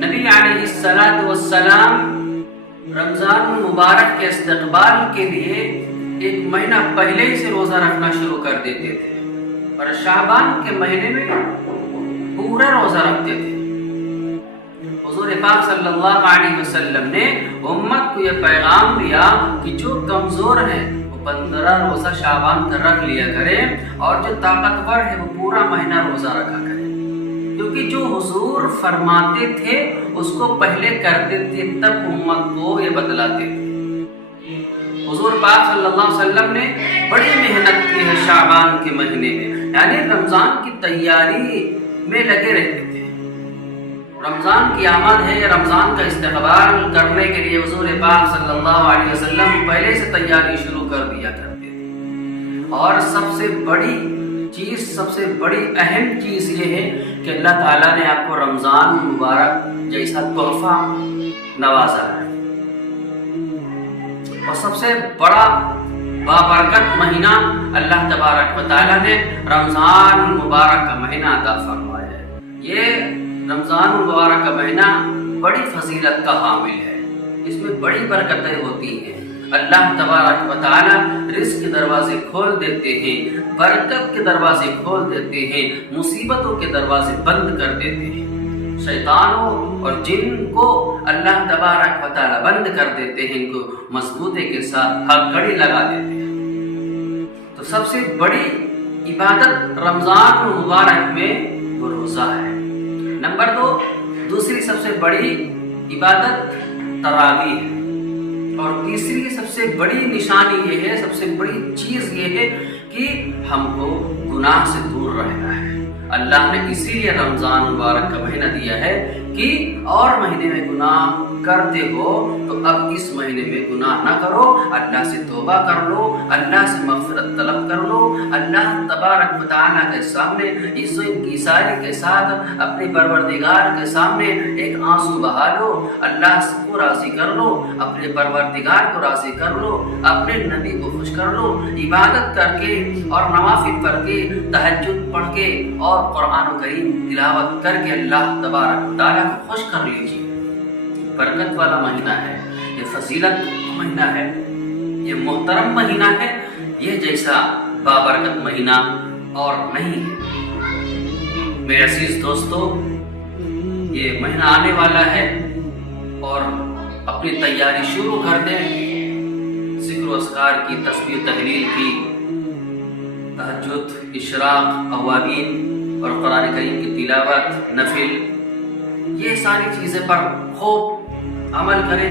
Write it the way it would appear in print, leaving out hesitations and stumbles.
نبی علیہ الصلوۃ والسلام رمضان المبارک کے استقبال کے لیے ایک مہینہ پہلے ہی سے روزہ رکھنا شروع کر دیتے تھے اور شعبان کے مہینے میں پورا روزہ رکھتے تھے۔ حضور پاک صلی اللہ علیہ وسلم نے امت کو یہ پیغام دیا کہ جو کمزور ہے وہ 15 روزہ شعبان کا رکھ لیا کرے اور جو طاقتور ہے وہ پورا مہینہ روزہ رکھا کرے، کیونکہ جو حضور فرماتے تھے اس کو پہلے کرتے تھے، تب امت کو یہ بتلاتے تھے۔ حضور پاک صلی اللہ علیہ وسلم نے بڑی محنت کی ہے شعبان کے مہینے میں، یعنی رمضان کی تیاری میں لگے رہتے تھے۔ رمضان کی آمد ہے، رمضان کا استقبال کرنے کے لیے حضور پاک صلی اللہ علیہ وسلم پہلے سے تیاری شروع کر دیا کرتے تھے۔ اور سب سے بڑی اہم چیز یہ ہے کہ اللہ تعالیٰ نے آپ کو رمضان مبارک جیسا تحفہ نوازا ہے، اور سب سے بڑا بابرکت مہینہ اللہ تبارک و تعالیٰ نے رمضان مبارک کا مہینہ عطا فرمایا ہے۔ یہ رمضان مبارک کا مہینہ بڑی فضیلت کا حامل ہے، اس میں بڑی برکتیں ہوتی ہیں۔ اللہ تبارک و تعالیٰ رزق کے دروازے کھول دیتے ہیں، برکت کے دروازے کھول دیتے ہیں، مصیبتوں کے دروازے بند کر دیتے ہیں، شیطانوں اور جن کو اللہ تبارک و تعالیٰ بند کر دیتے ہیں، ان کو مضبوطی کے ساتھ ہتھکڑی لگا دیتے ہیں۔ تو سب سے بڑی عبادت رمضان مبارک میں وہ روزہ ہے۔ نمبر 2، دوسری سب سے بڑی عبادت تراویح ہے، اور تیسری سب سے بڑی نشانی یہ ہے، سب سے بڑی چیز یہ ہے کہ ہم کو گناہ سے دور رہنا ہے۔ اللہ نے اسی لیے رمضان مبارک کا مہینہ دیا ہے کہ اور مہینے میں گناہ کرتے ہو تو اب اس مہینے میں گناہ نہ کرو، اللہ سے توبہ کر لو، اللہ سے مغفرت طلب کر لو، اللہ تبارک و تعالیٰ کے سامنے عزت و انکساری کے ساتھ اپنے پروردگار کے سامنے ایک آنسو بہا لو، اللہ کو راضی کر لو، اپنے پروردگار کو راضی کر لو، اپنے نبی کو خوش کر لو، عبادت کر کے اور نوافل پڑھ کے، تہجد پڑھ کے اور قرآن کریم تلاوت کر کے اللہ تبارک و تعالیٰ کو خوش کر لیجیے۔ برکت والا مہینہ ہے، یہ فضیلت مہینہ ہے، یہ محترم مہینہ ہے، یہ جیسا بابرکت مہینہ اور نہیں ہے۔ میرے عزیز دوستو، یہ مہینہ آنے والا ہے اور اپنی تیاری شروع کر دیں، ذکر و اذکار کی، تسبیح تحلیل کی، تہجد، اشراق، اوابین اور قرآن کریم کی تلاوت، نفل، یہ ساری چیزیں پر خوب عمل کریں۔